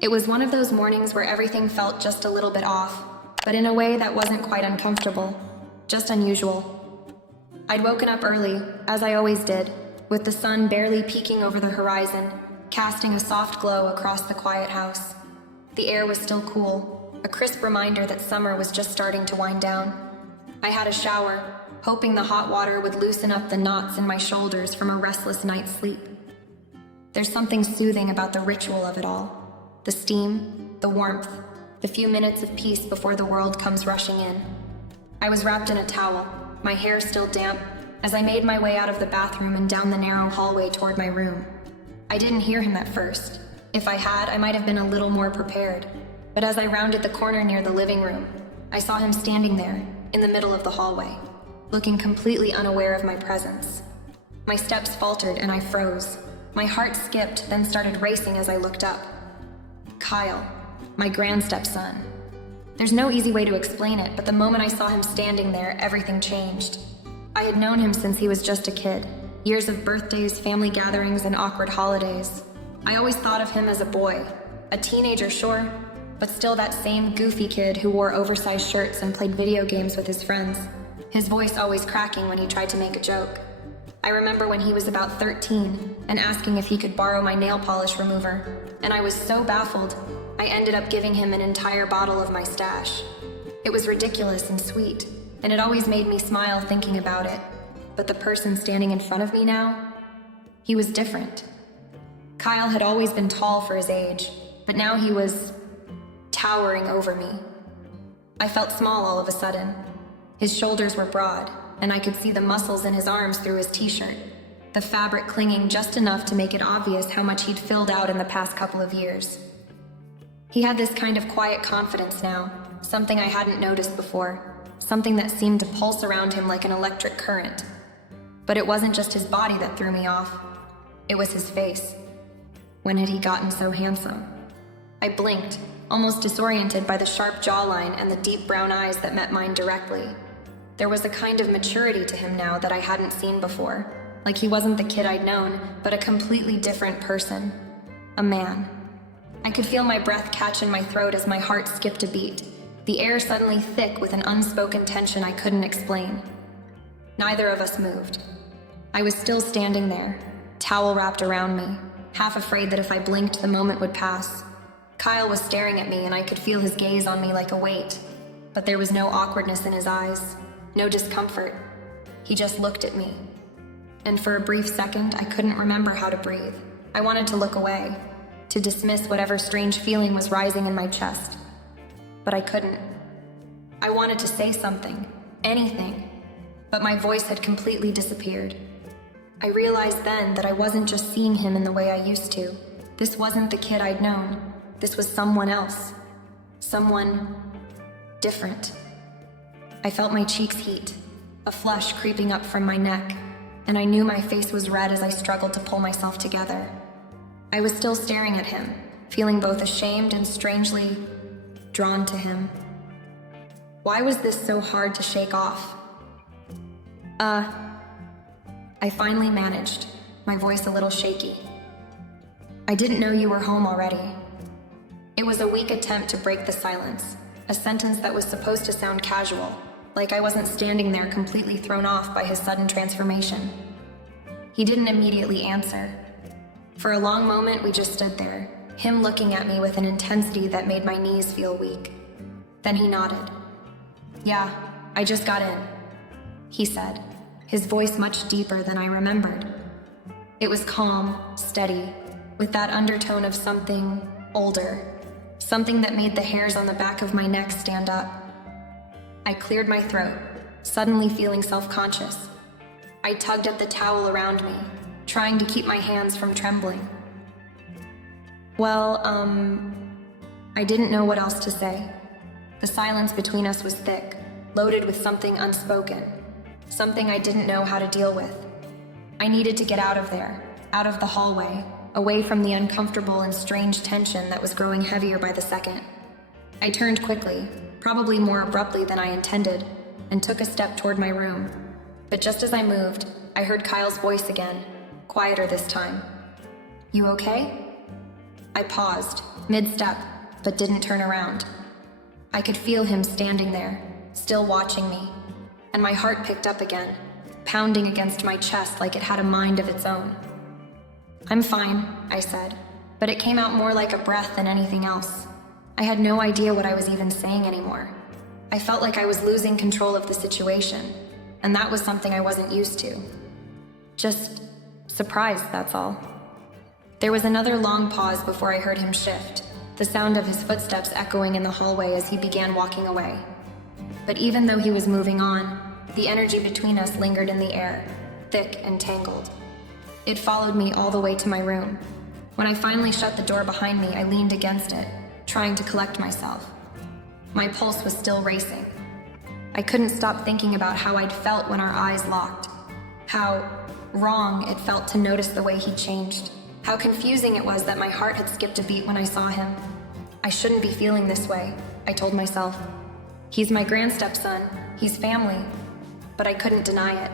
It was one of those mornings where everything felt just a little bit off, but in a way that wasn't quite uncomfortable, just unusual. I'd woken up early, as I always did, with the sun barely peeking over the horizon, casting a soft glow across the quiet house. The air was still cool, a crisp reminder that summer was just starting to wind down. I had a shower, hoping the hot water would loosen up the knots in my shoulders from a restless night's sleep. There's something soothing about the ritual of it all. The steam, the warmth, the few minutes of peace before the world comes rushing in. I was wrapped in a towel, my hair still damp, as I made my way out of the bathroom and down the narrow hallway toward my room. I didn't hear him at first. If I had, I might have been a little more prepared. But as I rounded the corner near the living room, I saw him standing there, in the middle of the hallway, looking completely unaware of my presence. My steps faltered and I froze. My heart skipped, then started racing as I looked up. Kyle, my grandstepson. There's no easy way to explain it, but the moment I saw him standing there, everything changed. I had known him since he was just a kid. Years of birthdays, family gatherings, and awkward holidays. I always thought of him as a boy. A teenager, sure, but still that same goofy kid who wore oversized shirts and played video games with his friends. His voice always cracking when he tried to make a joke. I remember when he was about 13 and asking if he could borrow my nail polish remover, and I was so baffled, I ended up giving him an entire bottle of my stash. It was ridiculous and sweet, and it always made me smile thinking about it. But the person standing in front of me now, he was different. Kyle had always been tall for his age, but now he was towering over me. I felt small all of a sudden. His shoulders were broad, and I could see the muscles in his arms through his t-shirt, the fabric clinging just enough to make it obvious how much he'd filled out in the past couple of years. He had this kind of quiet confidence now, something I hadn't noticed before, something that seemed to pulse around him like an electric current. But it wasn't just his body that threw me off. It was his face. When had he gotten so handsome? I blinked, almost disoriented by the sharp jawline and the deep brown eyes that met mine directly. There was a kind of maturity to him now that I hadn't seen before, like he wasn't the kid I'd known, but a completely different person. A man. I could feel my breath catch in my throat as my heart skipped a beat, the air suddenly thick with an unspoken tension I couldn't explain. Neither of us moved. I was still standing there, towel wrapped around me, half afraid that if I blinked, the moment would pass. Kyle was staring at me and I could feel his gaze on me like a weight, but there was no awkwardness in his eyes. No discomfort. He just looked at me. And for a brief second, I couldn't remember how to breathe. I wanted to look away, to dismiss whatever strange feeling was rising in my chest. But I couldn't. I wanted to say something, anything, but my voice had completely disappeared. I realized then that I wasn't just seeing him in the way I used to. This wasn't the kid I'd known. This was someone else. Someone different. I felt my cheeks heat, a flush creeping up from my neck, and I knew my face was red as I struggled to pull myself together. I was still staring at him, feeling both ashamed and strangely drawn to him. Why was this so hard to shake off? I finally managed, my voice a little shaky. I didn't know you were home already. It was a weak attempt to break the silence, a sentence that was supposed to sound casual, like I wasn't standing there completely thrown off by his sudden transformation. He didn't immediately answer. For a long moment, we just stood there, him looking at me with an intensity that made my knees feel weak. Then he nodded. "Yeah, I just got in," he said, his voice much deeper than I remembered. It was calm, steady, with that undertone of something older, something that made the hairs on the back of my neck stand up. I cleared my throat, suddenly feeling self-conscious. I tugged at the towel around me, trying to keep my hands from trembling. Well, I didn't know what else to say. The silence between us was thick, loaded with something unspoken, something I didn't know how to deal with. I needed to get out of there, out of the hallway, away from the uncomfortable and strange tension that was growing heavier by the second. I turned quickly, probably more abruptly than I intended, and took a step toward my room. But just as I moved, I heard Kyle's voice again, quieter this time. "You okay?" I paused, mid-step, but didn't turn around. I could feel him standing there, still watching me, and my heart picked up again, pounding against my chest like it had a mind of its own. "I'm fine," I said, but it came out more like a breath than anything else. I had no idea what I was even saying anymore. I felt like I was losing control of the situation, and that was something I wasn't used to. Just surprised, that's all. There was another long pause before I heard him shift, the sound of his footsteps echoing in the hallway as he began walking away. But even though he was moving on, the energy between us lingered in the air, thick and tangled. It followed me all the way to my room. When I finally shut the door behind me, I leaned against it, trying to collect myself. My pulse was still racing. I couldn't stop thinking about how I'd felt when our eyes locked. How wrong it felt to notice the way he changed. How confusing it was that my heart had skipped a beat when I saw him. I shouldn't be feeling this way, I told myself. He's my grandstepson, he's family. But I couldn't deny it.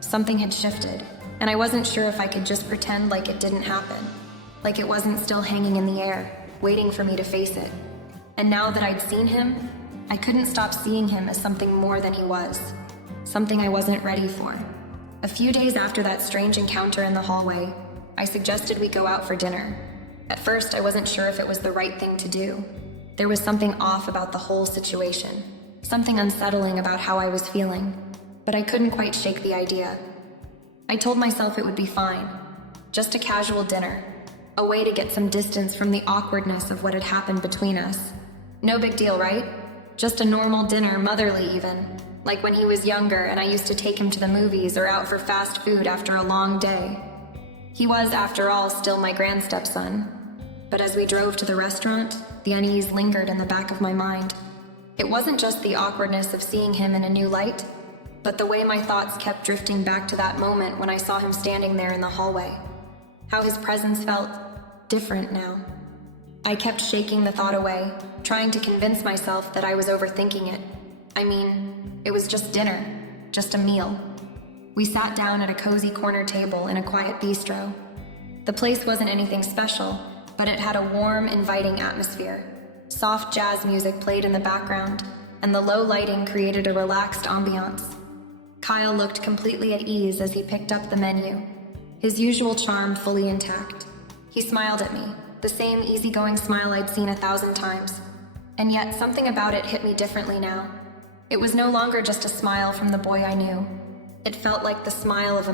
Something had shifted, and I wasn't sure if I could just pretend like it didn't happen, like it wasn't still hanging in the air, waiting for me to face it. And now that I'd seen him, I couldn't stop seeing him as something more than he was, something I wasn't ready for. A few days after that strange encounter in the hallway, I suggested we go out for dinner. At first, I wasn't sure if it was the right thing to do. There was something off about the whole situation, something unsettling about how I was feeling, but I couldn't quite shake the idea. I told myself it would be fine, just a casual dinner, a way to get some distance from the awkwardness of what had happened between us. No big deal, right? Just a normal dinner, motherly even, like when he was younger and I used to take him to the movies or out for fast food after a long day. He was, after all, still my grandstepson. But as we drove to the restaurant, the unease lingered in the back of my mind. It wasn't just the awkwardness of seeing him in a new light, but the way my thoughts kept drifting back to that moment when I saw him standing there in the hallway. How his presence felt different now. I kept shaking the thought away, trying to convince myself that I was overthinking it. I mean, it was just dinner, just a meal. We sat down at a cozy corner table in a quiet bistro. The place wasn't anything special, but it had a warm, inviting atmosphere. Soft jazz music played in the background, and the low lighting created a relaxed ambiance. Kyle looked completely at ease as he picked up the menu, his usual charm fully intact. He smiled at me, the same easygoing smile I'd seen 1,000 times. And yet something about it hit me differently now. It was no longer just a smile from the boy I knew. It felt like the smile of a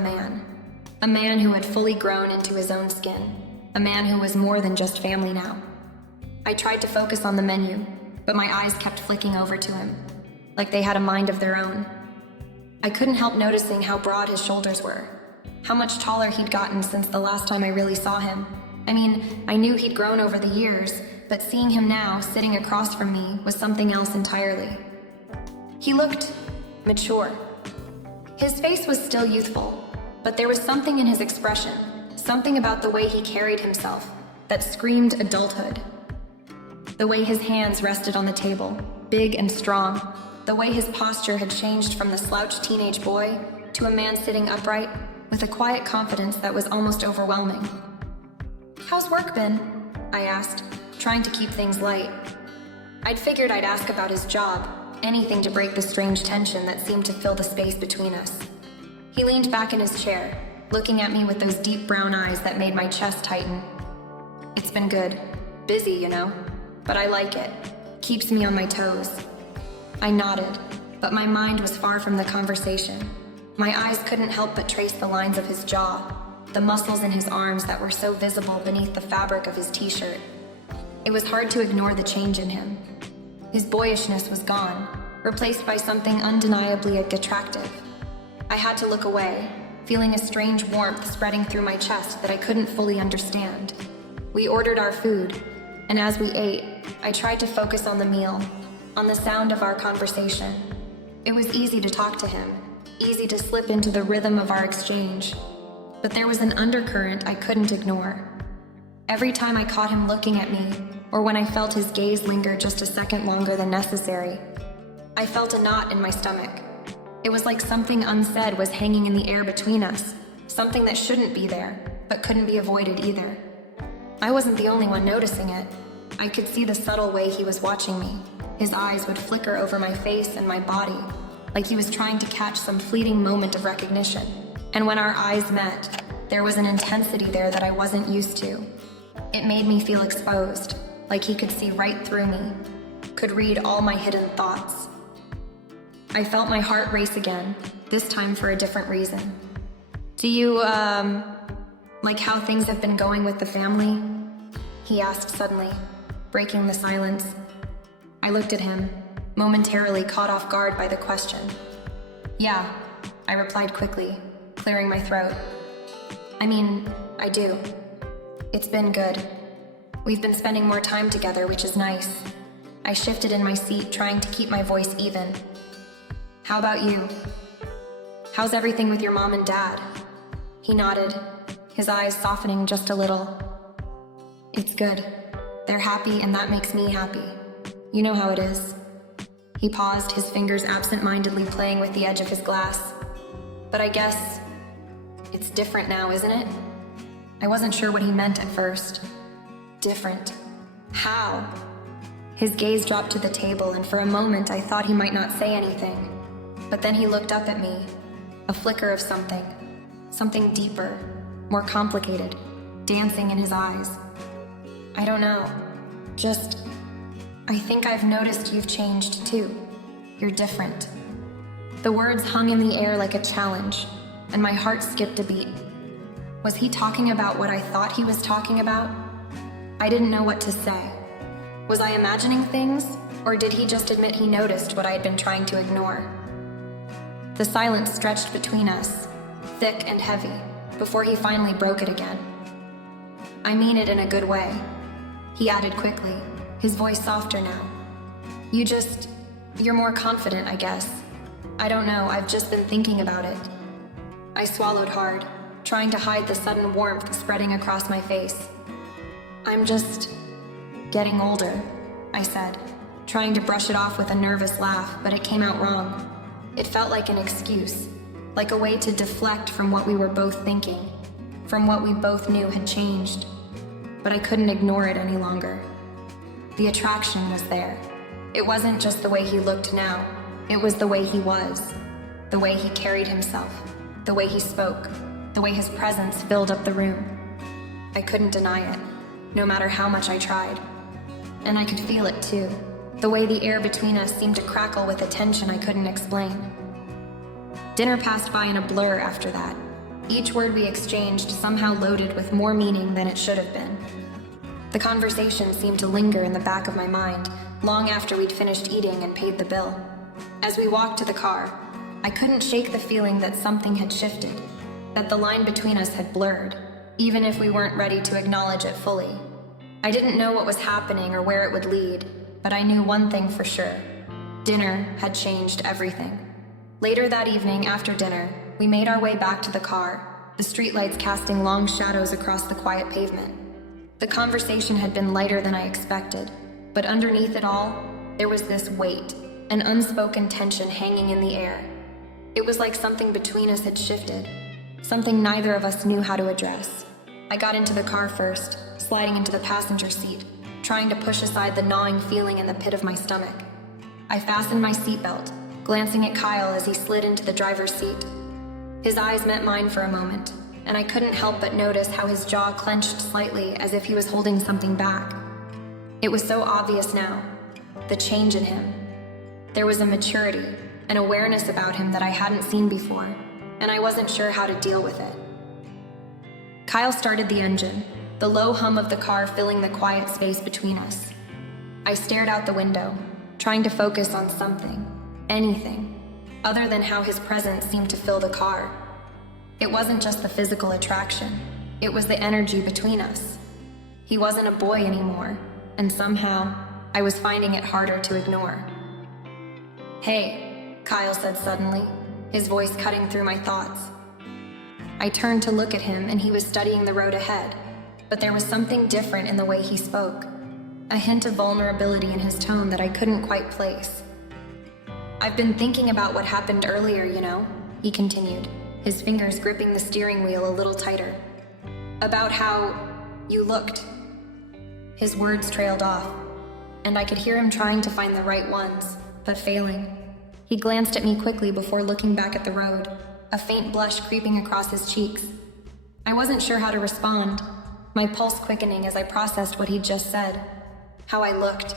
man who had fully grown into his own skin, a man who was more than just family now. I tried to focus on the menu, but my eyes kept flicking over to him, like they had a mind of their own. I couldn't help noticing how broad his shoulders were, how much taller he'd gotten since the last time I really saw him. I mean, I knew he'd grown over the years, but seeing him now, sitting across from me, was something else entirely. He looked mature. His face was still youthful, but there was something in his expression, something about the way he carried himself, that screamed adulthood. The way his hands rested on the table, big and strong, the way his posture had changed from the slouched teenage boy to a man sitting upright with a quiet confidence that was almost overwhelming. "How's work been?" I asked, trying to keep things light. I'd figured I'd ask about his job, anything to break the strange tension that seemed to fill the space between us. He leaned back in his chair, looking at me with those deep brown eyes that made my chest tighten. "It's been good. Busy, you know. But I like it. Keeps me on my toes." I nodded, but my mind was far from the conversation. My eyes couldn't help but trace the lines of his jaw, the muscles in his arms that were so visible beneath the fabric of his t-shirt. It was hard to ignore the change in him. His boyishness was gone, replaced by something undeniably attractive. I had to look away, feeling a strange warmth spreading through my chest that I couldn't fully understand. We ordered our food, and as we ate, I tried to focus on the meal, on the sound of our conversation. It was easy to talk to him, easy to slip into the rhythm of our exchange. But there was an undercurrent I couldn't ignore. Every time I caught him looking at me, or when I felt his gaze linger just a second longer than necessary, I felt a knot in my stomach. It was like something unsaid was hanging in the air between us, something that shouldn't be there, but couldn't be avoided either. I wasn't the only one noticing it. I could see the subtle way he was watching me. His eyes would flicker over my face and my body, like he was trying to catch some fleeting moment of recognition. And when our eyes met, there was an intensity there that I wasn't used to. It made me feel exposed, like he could see right through me, could read all my hidden thoughts. I felt my heart race again, this time for a different reason. Do you, like how things have been going with the family? He asked suddenly, breaking the silence. I looked at him, momentarily caught off guard by the question. Yeah, I replied quickly, clearing my throat. I mean, I do. It's been good. We've been spending more time together, which is nice. I shifted in my seat, trying to keep my voice even. How about you? How's everything with your mom and dad? He nodded, his eyes softening just a little. It's good. They're happy, and that makes me happy. You know how it is. He paused, his fingers absent-mindedly playing with the edge of his glass. But I guess it's different now, isn't it? I wasn't sure what he meant at first. Different. How? His gaze dropped to the table, and for a moment I thought he might not say anything. But then he looked up at me, a flicker of something deeper, more complicated, dancing in his eyes. I don't know. Just, I think I've noticed you've changed too. You're different. The words hung in the air like a challenge, and my heart skipped a beat. Was he talking about what I thought he was talking about? I didn't know what to say. Was I imagining things, or did he just admit he noticed what I had been trying to ignore? The silence stretched between us, thick and heavy, before he finally broke it again. I mean it in a good way, he added quickly, his voice softer now. You're more confident, I guess. I don't know, I've just been thinking about it. I swallowed hard, trying to hide the sudden warmth spreading across my face. I'm just getting older, I said, trying to brush it off with a nervous laugh, but it came out wrong. It felt like an excuse, like a way to deflect from what we were both thinking, from what we both knew had changed. But I couldn't ignore it any longer. The attraction was there. It wasn't just the way he looked now, it was the way he was, the way he carried himself, the way he spoke, the way his presence filled up the room. I couldn't deny it, no matter how much I tried. And I could feel it too, the way the air between us seemed to crackle with a tension I couldn't explain. Dinner passed by in a blur after that. Each word we exchanged somehow loaded with more meaning than it should have been. The conversation seemed to linger in the back of my mind, long after we'd finished eating and paid the bill. As we walked to the car, I couldn't shake the feeling that something had shifted, that the line between us had blurred, even if we weren't ready to acknowledge it fully. I didn't know what was happening or where it would lead, but I knew one thing for sure. Dinner had changed everything. Later that evening, after dinner, we made our way back to the car, the streetlights casting long shadows across the quiet pavement. The conversation had been lighter than I expected, but underneath it all, there was this weight, an unspoken tension hanging in the air. It was like something between us had shifted, something neither of us knew how to address. I got into the car first, sliding into the passenger seat, trying to push aside the gnawing feeling in the pit of my stomach. I fastened my seatbelt, glancing at Kyle as he slid into the driver's seat. His eyes met mine for a moment, and I couldn't help but notice how his jaw clenched slightly as if he was holding something back. It was so obvious now, the change in him. There was a maturity, an awareness about him that I hadn't seen before, and I wasn't sure how to deal with it. Kyle started the engine, the low hum of the car filling the quiet space between us. I stared out the window, trying to focus on something, anything, other than how his presence seemed to fill the car. It wasn't just the physical attraction, it was the energy between us. He wasn't a boy anymore, and somehow, I was finding it harder to ignore. "Hey," Kyle said suddenly, his voice cutting through my thoughts. I turned to look at him, and he was studying the road ahead, but there was something different in the way he spoke, a hint of vulnerability in his tone that I couldn't quite place. "I've been thinking about what happened earlier, you know," he continued, his fingers gripping the steering wheel a little tighter. "About how you looked His words trailed off, and I could hear him trying to find the right ones, but failing. He glanced at me quickly before looking back at the road, a faint blush creeping across his cheeks. I wasn't sure how to respond, my pulse quickening as I processed what he'd just said. How I looked.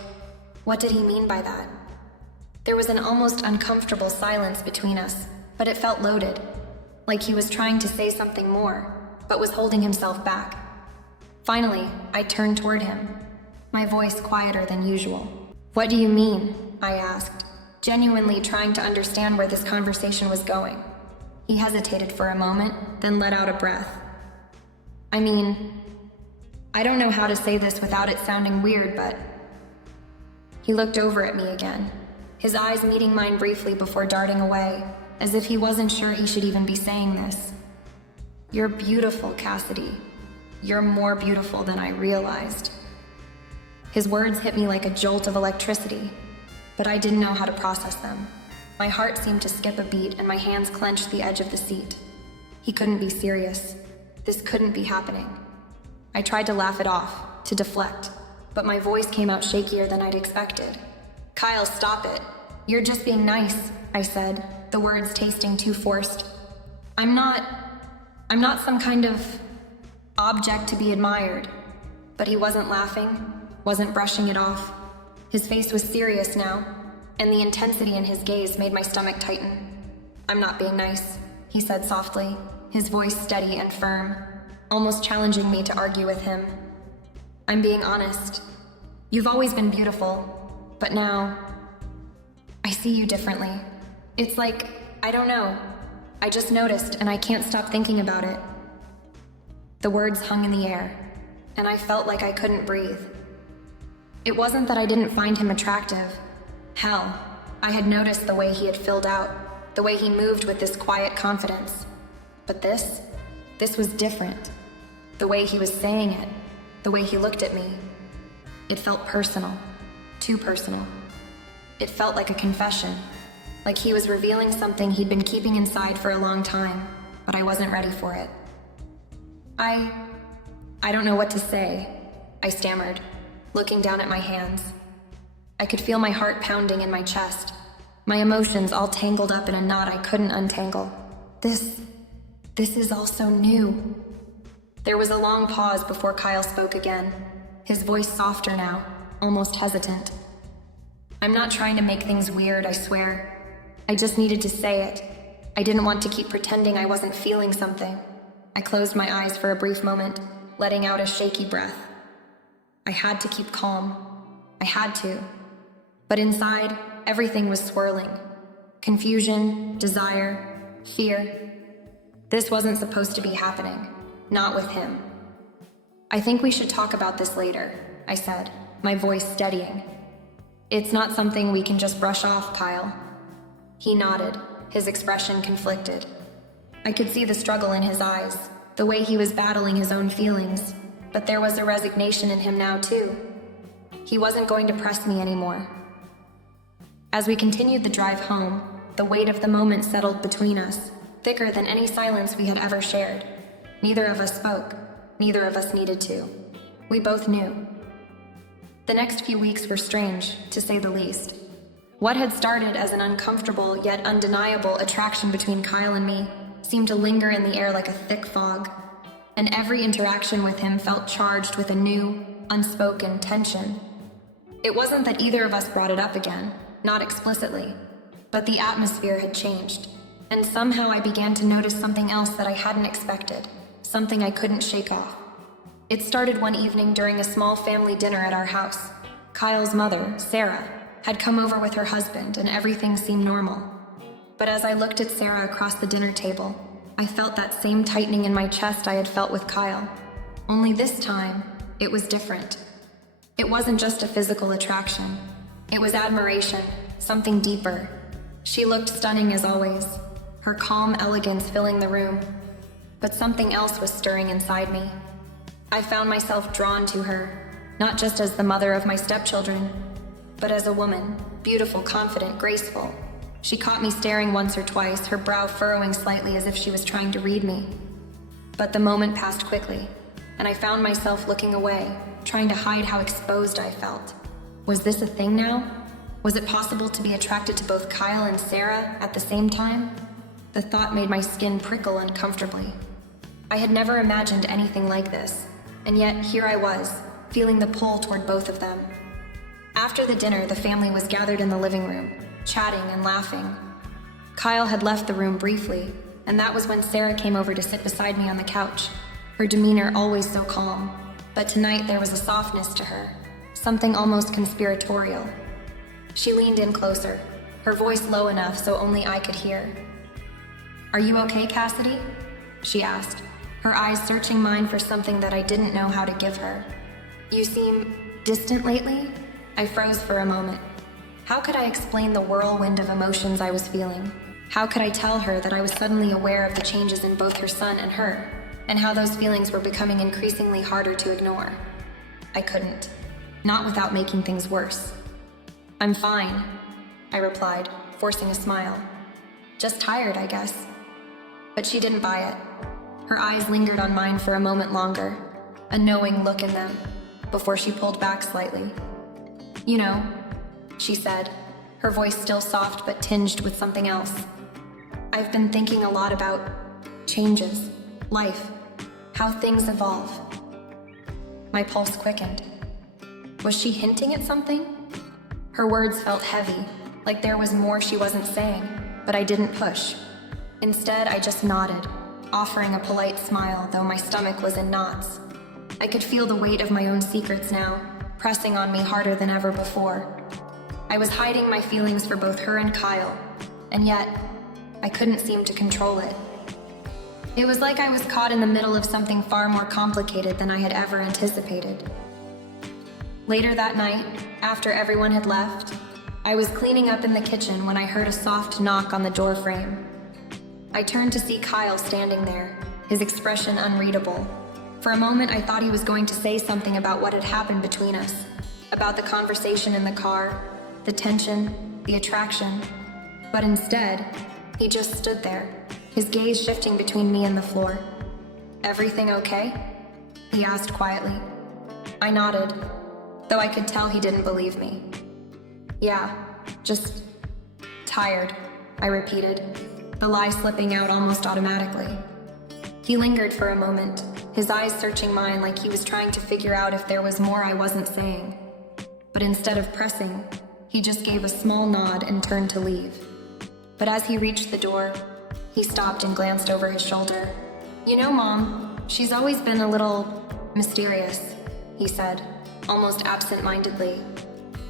What did he mean by that? There was an almost uncomfortable silence between us, but it felt loaded, like he was trying to say something more, but was holding himself back. Finally, I turned toward him, my voice quieter than usual. "What do you mean?" I asked, genuinely trying to understand where this conversation was going. He hesitated for a moment, then let out a breath. I don't know how to say this without it sounding weird, but... He looked over at me again, his eyes meeting mine briefly before darting away, as if he wasn't sure he should even be saying this. "You're beautiful, Cassidy. You're more beautiful than I realized." His words hit me like a jolt of electricity, but I didn't know how to process them. My heart seemed to skip a beat and my hands clenched the edge of the seat. He couldn't be serious. This couldn't be happening. I tried to laugh it off, to deflect, but my voice came out shakier than I'd expected. "Kyle, stop it. You're just being nice," I said, the words tasting too forced. I'm not some kind of object to be admired." But he wasn't laughing, wasn't brushing it off. His face was serious now, and the intensity in his gaze made my stomach tighten. "I'm not being nice," he said softly, his voice steady and firm, almost challenging me to argue with him. "I'm being honest. You've always been beautiful, but now I see you differently. It's like, I don't know. I just noticed and I can't stop thinking about it." The words hung in the air, and I felt like I couldn't breathe. It wasn't that I didn't find him attractive. Hell, I had noticed the way he had filled out, the way he moved with this quiet confidence. But this was different. The way he was saying it, the way he looked at me. It felt personal, too personal. It felt like a confession, like he was revealing something he'd been keeping inside for a long time, but I wasn't ready for it. I don't know what to say, I stammered, looking down at my hands. I could feel my heart pounding in my chest, my emotions all tangled up in a knot I couldn't untangle. This is all so new. There was a long pause before Kyle spoke again, his voice softer now, almost hesitant. "I'm not trying to make things weird, I swear. I just needed to say it. I didn't want to keep pretending I wasn't feeling something." I closed my eyes for a brief moment, letting out a shaky breath. I had to keep calm. I had to. But inside, everything was swirling. Confusion, desire, fear. This wasn't supposed to be happening. Not with him. "I think we should talk about this later," I said, my voice steadying. "It's not something we can just brush off, Kyle." He nodded, his expression conflicted. I could see the struggle in his eyes, the way he was battling his own feelings, but there was a resignation in him now too. He wasn't going to press me anymore. As we continued the drive home, the weight of the moment settled between us, thicker than any silence we had ever shared. Neither of us spoke. Neither of us needed to. We both knew. The next few weeks were strange, to say the least. What had started as an uncomfortable yet undeniable attraction between Kyle and me seemed to linger in the air like a thick fog, and every interaction with him felt charged with a new, unspoken tension. It wasn't that either of us brought it up again, not explicitly, but the atmosphere had changed, and somehow I began to notice something else that I hadn't expected, something I couldn't shake off. It started one evening during a small family dinner at our house. Kyle's mother, Sarah, had come over with her husband and everything seemed normal. But as I looked at Sarah across the dinner table, I felt that same tightening in my chest I had felt with Kyle. Only this time, it was different. It wasn't just a physical attraction. It was admiration, something deeper. She looked stunning as always, her calm elegance filling the room. But something else was stirring inside me. I found myself drawn to her, not just as the mother of my stepchildren, but as a woman, beautiful, confident, graceful. She caught me staring once or twice, her brow furrowing slightly as if she was trying to read me. But the moment passed quickly, and I found myself looking away, trying to hide how exposed I felt. Was this a thing now? Was it possible to be attracted to both Kyle and Sarah at the same time? The thought made my skin prickle uncomfortably. I had never imagined anything like this, and yet here I was, feeling the pull toward both of them. After the dinner, the family was gathered in the living room, chatting and laughing. Kyle had left the room briefly, and that was when Sarah came over to sit beside me on the couch, her demeanor always so calm, but tonight there was a softness to her, something almost conspiratorial. She leaned in closer, her voice low enough so only I could hear. "Are you okay, Cassidy?" she asked, her eyes searching mine for something that I didn't know how to give her. "You seem distant lately?" I froze for a moment. How could I explain the whirlwind of emotions I was feeling? How could I tell her that I was suddenly aware of the changes in both her son and her, and how those feelings were becoming increasingly harder to ignore? I couldn't. Not without making things worse. "I'm fine," I replied, forcing a smile. "Just tired, I guess." But she didn't buy it. Her eyes lingered on mine for a moment longer, a knowing look in them, before she pulled back slightly. "You know," she said, her voice still soft but tinged with something else. "I've been thinking a lot about changes, life, how things evolve." My pulse quickened. Was she hinting at something? Her words felt heavy, like there was more she wasn't saying, but I didn't push. Instead, I just nodded, offering a polite smile, though my stomach was in knots. I could feel the weight of my own secrets now, pressing on me harder than ever before. I was hiding my feelings for both her and Kyle, and yet, I couldn't seem to control it. It was like I was caught in the middle of something far more complicated than I had ever anticipated. Later that night, after everyone had left, I was cleaning up in the kitchen when I heard a soft knock on the door frame. I turned to see Kyle standing there, his expression unreadable. For a moment, I thought he was going to say something about what had happened between us, about the conversation in the car, the tension, the attraction. But instead, he just stood there, his gaze shifting between me and the floor. "Everything okay?" he asked quietly. I nodded, though I could tell he didn't believe me. "Yeah, just tired," I repeated, the lie slipping out almost automatically. He lingered for a moment, his eyes searching mine like he was trying to figure out if there was more I wasn't saying. But instead of pressing, he just gave a small nod and turned to leave. But as he reached the door, he stopped and glanced over his shoulder. "You know, Mom, she's always been a little mysterious," he said, almost absent-mindedly.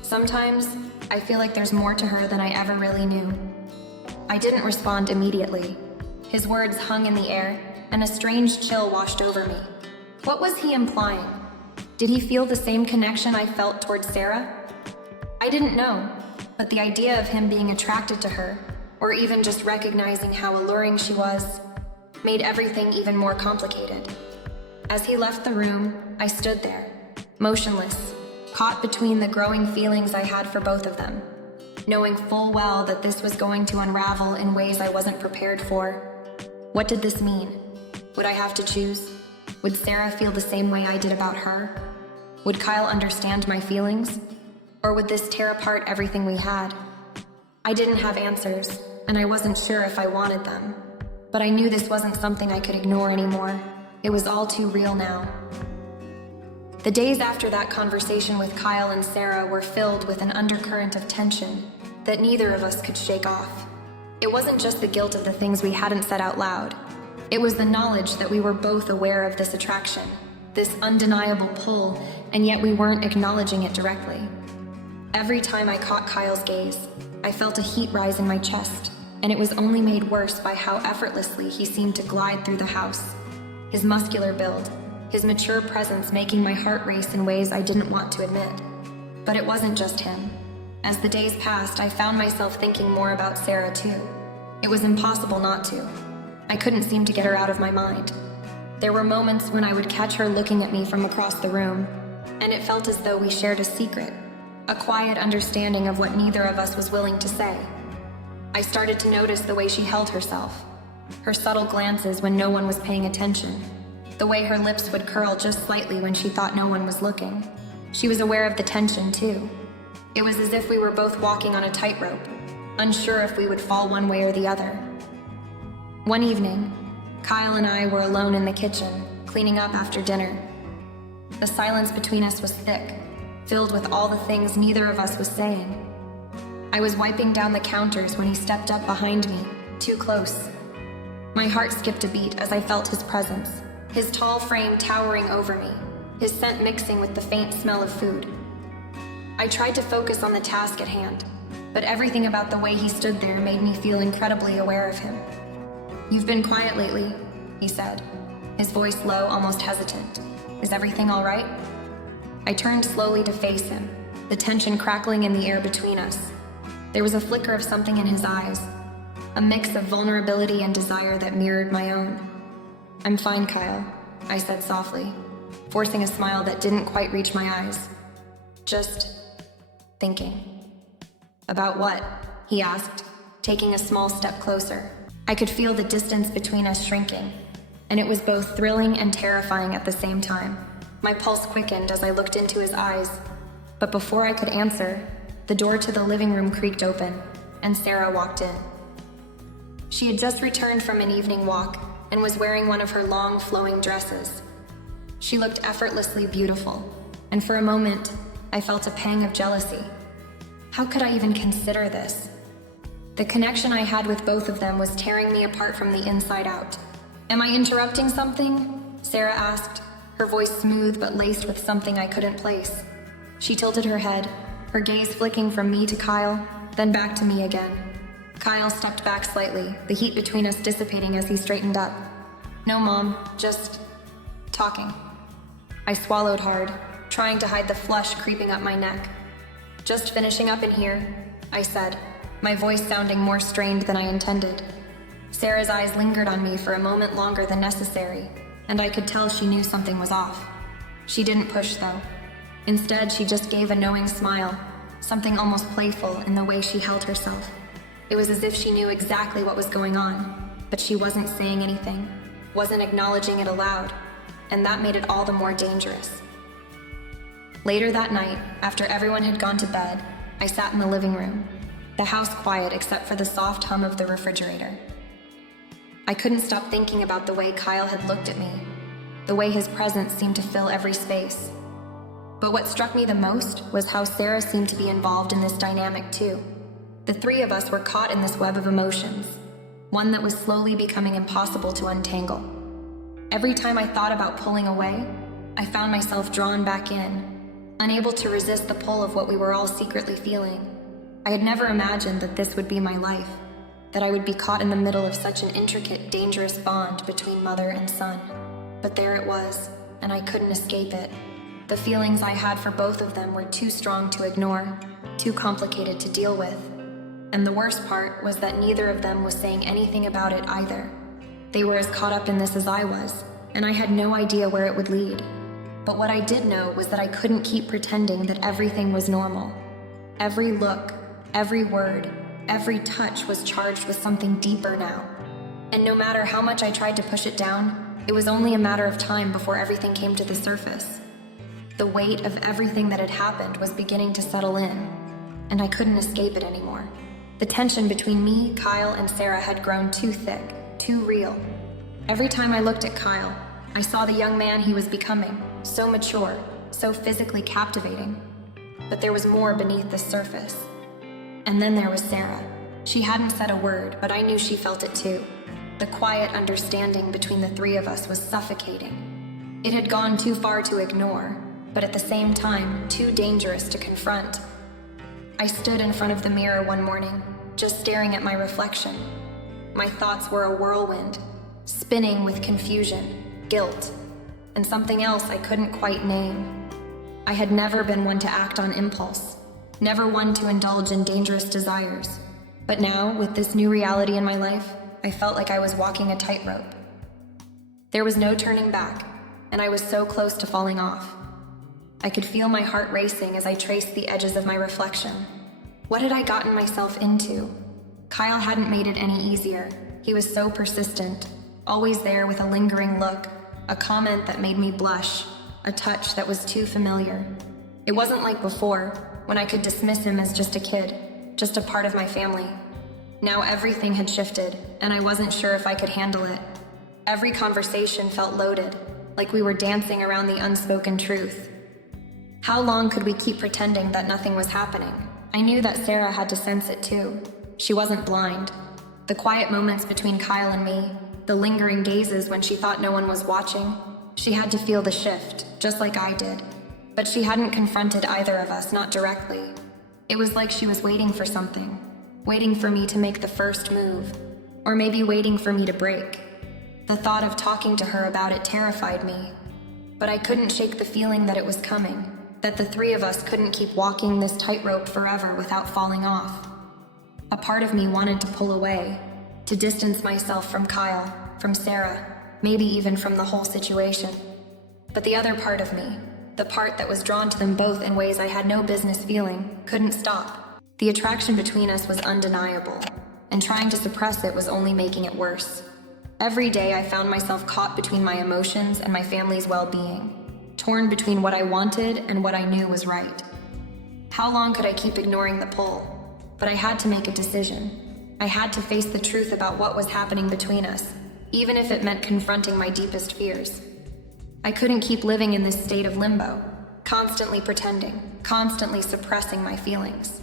"Sometimes, I feel like there's more to her than I ever really knew." I didn't respond immediately. His words hung in the air, and a strange chill washed over me. What was he implying? Did he feel the same connection I felt towards Sarah? I didn't know, but the idea of him being attracted to her, or even just recognizing how alluring she was, made everything even more complicated. As he left the room, I stood there, motionless, caught between the growing feelings I had for both of them, knowing full well that this was going to unravel in ways I wasn't prepared for. What did this mean? Would I have to choose? Would Sarah feel the same way I did about her? Would Kyle understand my feelings? Or would this tear apart everything we had? I didn't have answers, and I wasn't sure if I wanted them. But I knew this wasn't something I could ignore anymore. It was all too real now. The days after that conversation with Kyle and Sarah were filled with an undercurrent of tension that neither of us could shake off. It wasn't just the guilt of the things we hadn't said out loud. It was the knowledge that we were both aware of this attraction, this undeniable pull, and yet we weren't acknowledging it directly. Every time I caught Kyle's gaze, I felt a heat rise in my chest, and it was only made worse by how effortlessly he seemed to glide through the house. His muscular build, his mature presence making my heart race in ways I didn't want to admit. But it wasn't just him. As the days passed, I found myself thinking more about Sarah too. It was impossible not to. I couldn't seem to get her out of my mind. There were moments when I would catch her looking at me from across the room, and it felt as though we shared a secret, a quiet understanding of what neither of us was willing to say. I started to notice the way she held herself, her subtle glances when no one was paying attention, the way her lips would curl just slightly when she thought no one was looking. She was aware of the tension, too. It was as if we were both walking on a tightrope, unsure if we would fall one way or the other. One evening, Kyle and I were alone in the kitchen, cleaning up after dinner. The silence between us was thick, filled with all the things neither of us was saying. I was wiping down the counters when he stepped up behind me, too close. My heart skipped a beat as I felt his presence, his tall frame towering over me, his scent mixing with the faint smell of food. I tried to focus on the task at hand, but everything about the way he stood there made me feel incredibly aware of him. "You've been quiet lately," he said, his voice low, almost hesitant. "Is everything all right?" I turned slowly to face him, the tension crackling in the air between us. There was a flicker of something in his eyes, a mix of vulnerability and desire that mirrored my own. "I'm fine, Kyle," I said softly, forcing a smile that didn't quite reach my eyes. "Just thinking." "About what?" he asked, taking a small step closer. I could feel the distance between us shrinking, and it was both thrilling and terrifying at the same time. My pulse quickened as I looked into his eyes, but before I could answer, the door to the living room creaked open, and Sarah walked in. She had just returned from an evening walk and was wearing one of her long, flowing dresses. She looked effortlessly beautiful, and for a moment, I felt a pang of jealousy. How could I even consider this? The connection I had with both of them was tearing me apart from the inside out. "Am I interrupting something?" Sarah asked, her voice smooth but laced with something I couldn't place. She tilted her head, her gaze flicking from me to Kyle, then back to me again. Kyle stepped back slightly, the heat between us dissipating as he straightened up. "No, Mom, just talking." I swallowed hard, trying to hide the flush creeping up my neck. "Just finishing up in here," I said, my voice sounding more strained than I intended. Sarah's eyes lingered on me for a moment longer than necessary, and I could tell she knew something was off. She didn't push, though. Instead, she just gave a knowing smile, something almost playful in the way she held herself. It was as if she knew exactly what was going on, but she wasn't saying anything, wasn't acknowledging it aloud, and that made it all the more dangerous. Later that night, after everyone had gone to bed, I sat in the living room, the house quiet except for the soft hum of the refrigerator. I couldn't stop thinking about the way Kyle had looked at me, the way his presence seemed to fill every space. But what struck me the most was how Sarah seemed to be involved in this dynamic too. The three of us were caught in this web of emotions, one that was slowly becoming impossible to untangle. Every time I thought about pulling away, I found myself drawn back in, unable to resist the pull of what we were all secretly feeling. I had never imagined that this would be my life, that I would be caught in the middle of such an intricate, dangerous bond between mother and son. But there it was, and I couldn't escape it. The feelings I had for both of them were too strong to ignore, too complicated to deal with. And the worst part was that neither of them was saying anything about it either. They were as caught up in this as I was, and I had no idea where it would lead. But what I did know was that I couldn't keep pretending that everything was normal. Every look, every word, every touch was charged with something deeper now. And no matter how much I tried to push it down, it was only a matter of time before everything came to the surface. The weight of everything that had happened was beginning to settle in, and I couldn't escape it anymore. The tension between me, Kyle, and Sarah had grown too thick, too real. Every time I looked at Kyle, I saw the young man he was becoming, so mature, so physically captivating. But there was more beneath the surface. And then there was Sarah. She hadn't said a word, but I knew she felt it too. The quiet understanding between the three of us was suffocating. It had gone too far to ignore, but at the same time, too dangerous to confront. I stood in front of the mirror one morning, just staring at my reflection. My thoughts were a whirlwind, spinning with confusion, guilt, and something else I couldn't quite name. I had never been one to act on impulse, never one to indulge in dangerous desires. But now, with this new reality in my life, I felt like I was walking a tightrope. There was no turning back, and I was so close to falling off. I could feel my heart racing as I traced the edges of my reflection. What had I gotten myself into? Kyle hadn't made it any easier. He was so persistent, always there with a lingering look, a comment that made me blush, a touch that was too familiar. It wasn't like before, when I could dismiss him as just a kid, just a part of my family. Now everything had shifted, and I wasn't sure if I could handle it. Every conversation felt loaded, like we were dancing around the unspoken truth. How long could we keep pretending that nothing was happening? I knew that Sarah had to sense it too. She wasn't blind. The quiet moments between Kyle and me, the lingering gazes when she thought no one was watching, she had to feel the shift, just like I did. But she hadn't confronted either of us, not directly. It was like she was waiting for something, waiting for me to make the first move, or maybe waiting for me to break. The thought of talking to her about it terrified me, but I couldn't shake the feeling that it was coming, that the three of us couldn't keep walking this tightrope forever without falling off. A part of me wanted to pull away, to distance myself from Kyle, from Sarah, maybe even from the whole situation. But the other part of me, the part that was drawn to them both in ways I had no business feeling, couldn't stop. The attraction between us was undeniable, and trying to suppress it was only making it worse. Every day I found myself caught between my emotions and my family's well-being, torn between what I wanted and what I knew was right. How long could I keep ignoring the pull? But I had to make a decision. I had to face the truth about what was happening between us, even if it meant confronting my deepest fears. I couldn't keep living in this state of limbo, constantly pretending, constantly suppressing my feelings.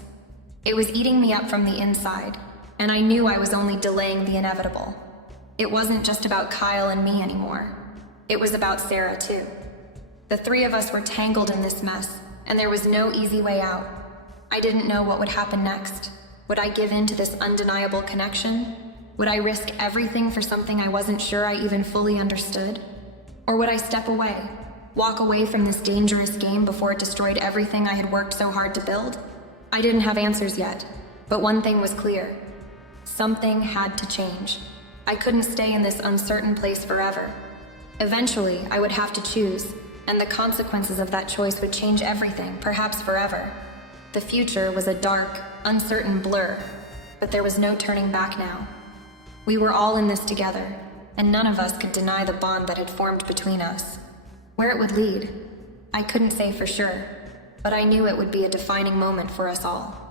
It was eating me up from the inside, and I knew I was only delaying the inevitable. It wasn't just about Kyle and me anymore. It was about Sarah too. The three of us were tangled in this mess, and there was no easy way out. I didn't know what would happen next. Would I give in to this undeniable connection? Would I risk everything for something I wasn't sure I even fully understood? Or would I step away, walk away from this dangerous game before it destroyed everything I had worked so hard to build? I didn't have answers yet, but one thing was clear. Something had to change. I couldn't stay in this uncertain place forever. Eventually, I would have to choose, and the consequences of that choice would change everything, perhaps forever. The future was a dark, uncertain blur, but there was no turning back now. We were all in this together, and none of us could deny the bond that had formed between us. Where it would lead, I couldn't say for sure, but I knew it would be a defining moment for us all.